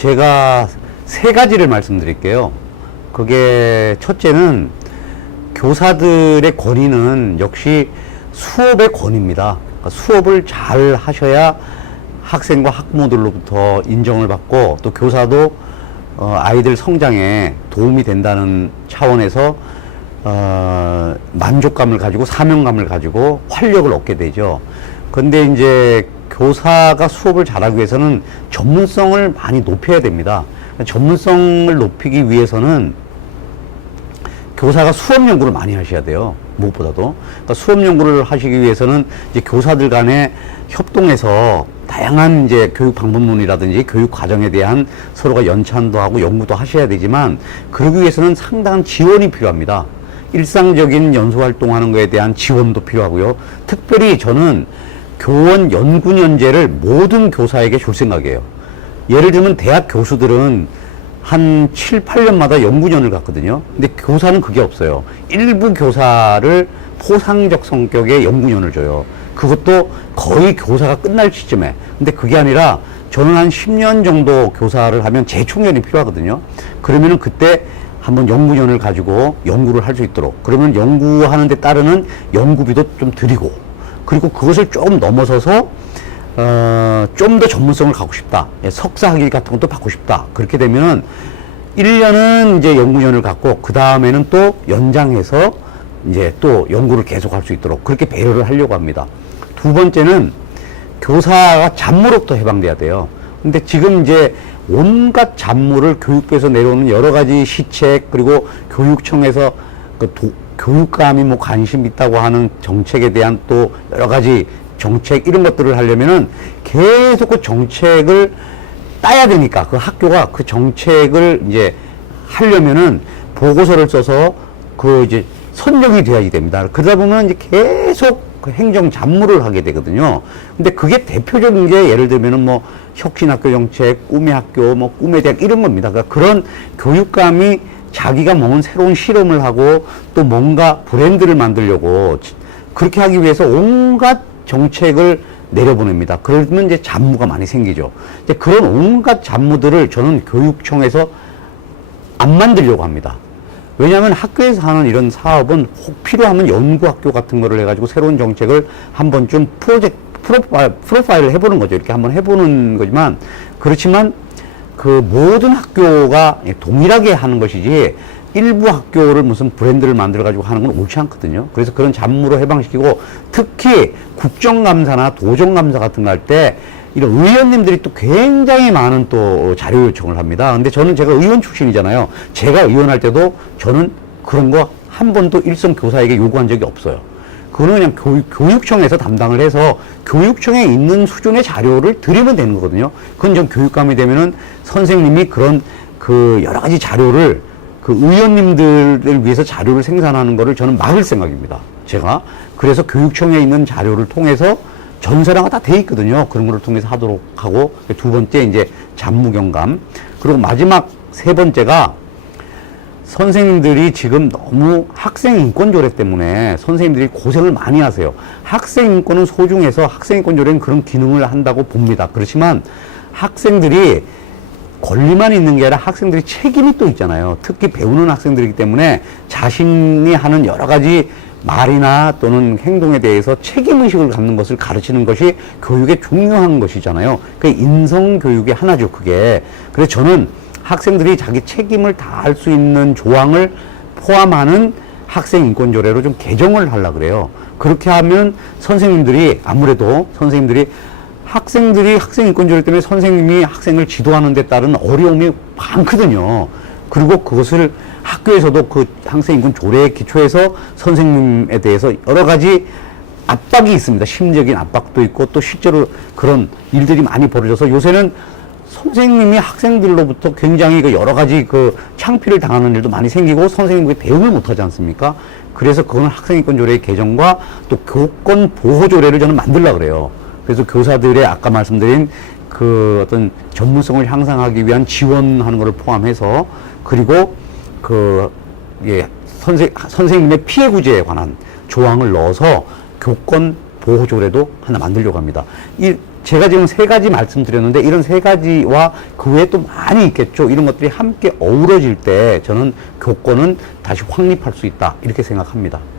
제가 세 가지를 말씀드릴게요. 그게 첫째는 교사들의 권위는 역시 수업의 권위입니다. 그러니까 수업을 잘 하셔야 학생과 학부모들로부터 인정을 받고 또 교사도 아이들 성장에 도움이 된다는 차원에서 만족감을 가지고 사명감을 가지고 활력을 얻게 되죠. 근데 이제 교사가 수업을 잘하기 위해서는 전문성을 많이 높여야 됩니다. 전문성을 높이기 위해서는 교사가 수업 연구를 많이 하셔야 돼요. 무엇보다도. 그러니까 수업 연구를 하시기 위해서는 이제 교사들 간에 협동해서 다양한 이제 교육 방법론이라든지 교육 과정에 대한 서로가 연찬도 하고 연구도 하셔야 되지만 그러기 위해서는 상당한 지원이 필요합니다. 일상적인 연수 활동하는 것에 대한 지원도 필요하고요. 특별히 저는 교원 연구년제를 모든 교사에게 줄 생각이에요. 예를 들면 대학 교수들은 한 7, 8년마다 연구년을 갖거든요. 근데 교사는 그게 없어요. 일부 교사를 포상적 성격의 연구년을 줘요. 그것도 거의 교사가 끝날 시점에. 근데 그게 아니라 저는 한 10년 정도 교사를 하면 재충전이 필요하거든요. 그러면은 그때 한번 연구년을 가지고 연구를 할 수 있도록. 그러면 연구하는 데 따르는 연구비도 좀 드리고. 그리고 그것을 조금 넘어서서 좀 더 전문성을 갖고 싶다. 석사 학위 같은 것도 받고 싶다. 그렇게 되면은 1년은 이제 연구년을 갖고 그 다음에는 또 연장해서 이제 또 연구를 계속할 수 있도록 그렇게 배려를 하려고 합니다. 두 번째는 교사가 잡무로부터 해방돼야 돼요. 근데 지금 이제 온갖 잡무를 교육부에서 내려오는 여러 가지 시책 그리고 교육청에서 그 교육감이 뭐 관심 있다고 하는 정책에 대한 또 여러 가지 정책 이런 것들을 하려면은 계속 그 정책을 따야 되니까 그 학교가 그 정책을 이제 하려면은 보고서를 써서 그 이제 선정이 돼야지 됩니다. 그러다 보면 이제 계속 그 행정 잡무를 하게 되거든요. 근데 그게 대표적인 게 예를 들면은 뭐 혁신학교 정책, 꿈의 학교, 뭐 꿈의 대학 이런 겁니다. 그러니까 그런 교육감이 자기가 뭔 새로운 실험을 하고 또 뭔가 브랜드를 만들려고 그렇게 하기 위해서 온갖 정책을 내려보냅니다. 그러면 이제 잡무가 많이 생기죠. 이제 그런 온갖 잡무들을 저는 교육청에서 안 만들려고 합니다. 왜냐하면 학교에서 하는 이런 사업은 혹 필요하면 연구학교 같은 거를 해가지고 새로운 정책을 한번 좀 프로파일을 해보는 거죠. 이렇게 한번 해보는 거지만, 그렇지만 그 모든 학교가 동일하게 하는 것이지 일부 학교를 무슨 브랜드를 만들어가지고 하는 건 옳지 않거든요. 그래서 그런 잡무로 해방시키고 특히 국정감사나 도정감사 같은 거 할 때 이런 의원님들이 또 굉장히 많은 또 자료 요청을 합니다. 근데 저는 제가 의원 출신이잖아요. 제가 의원할 때도 저는 그런 거 한 번도 일선 교사에게 요구한 적이 없어요. 그거는 그냥 교육청에서 담당을 해서 교육청에 있는 수준의 자료를 드리면 되는 거거든요. 그건 좀 교육감이 되면은 선생님이 그런 그 여러 가지 자료를 그 의원님들을 위해서 자료를 생산하는 거를 저는 막을 생각입니다. 제가. 그래서 교육청에 있는 자료를 통해서 전사랑가 다 돼 있거든요. 그런 거를 통해서 하도록 하고, 두 번째 이제 잡무경감. 그리고 마지막 세 번째가 선생님들이 지금 너무 학생 인권 조례 때문에 선생님들이 고생을 많이 하세요. 학생 인권은 소중해서 학생 인권 조례는 그런 기능을 한다고 봅니다. 그렇지만 학생들이 권리만 있는 게 아니라 학생들이 책임이 또 있잖아요. 특히 배우는 학생들이기 때문에 자신이 하는 여러 가지 말이나 또는 행동에 대해서 책임의식을 갖는 것을 가르치는 것이 교육의 중요한 것이잖아요. 그게 인성교육의 하나죠, 그게. 그래서 저는 학생들이 자기 책임을 다할 수 있는 조항을 포함하는 학생인권조례로 좀 개정을 하려고 그래요. 그렇게 하면 선생님들이 아무래도 학생들이 학생인권조례 때문에 선생님이 학생을 지도하는 데 따른 어려움이 많거든요. 그리고 그것을 학교에서도 그 학생인권 조례에 기초해서 선생님에 대해서 여러 가지 압박이 있습니다. 심리적인 압박도 있고 또 실제로 그런 일들이 많이 벌어져서 요새는 선생님이 학생들로부터 굉장히 그 여러 가지 그 창피를 당하는 일도 많이 생기고 선생님이 대응을 못하지 않습니까? 그래서 그건 학생인권 조례의 개정과 또 교권 보호 조례를 저는 만들려고 그래요. 그래서 교사들의 아까 말씀드린 그 어떤 전문성을 향상하기 위한 지원하는 것을 포함해서 그리고 그 선생님의 피해 구제에 관한 조항을 넣어서 교권 보호 조례도 하나 만들려고 합니다. 제가 지금 세 가지 말씀드렸는데 이런 세 가지와 그 외에 또 많이 있겠죠. 이런 것들이 함께 어우러질 때 저는 교권은 다시 확립할 수 있다 이렇게 생각합니다.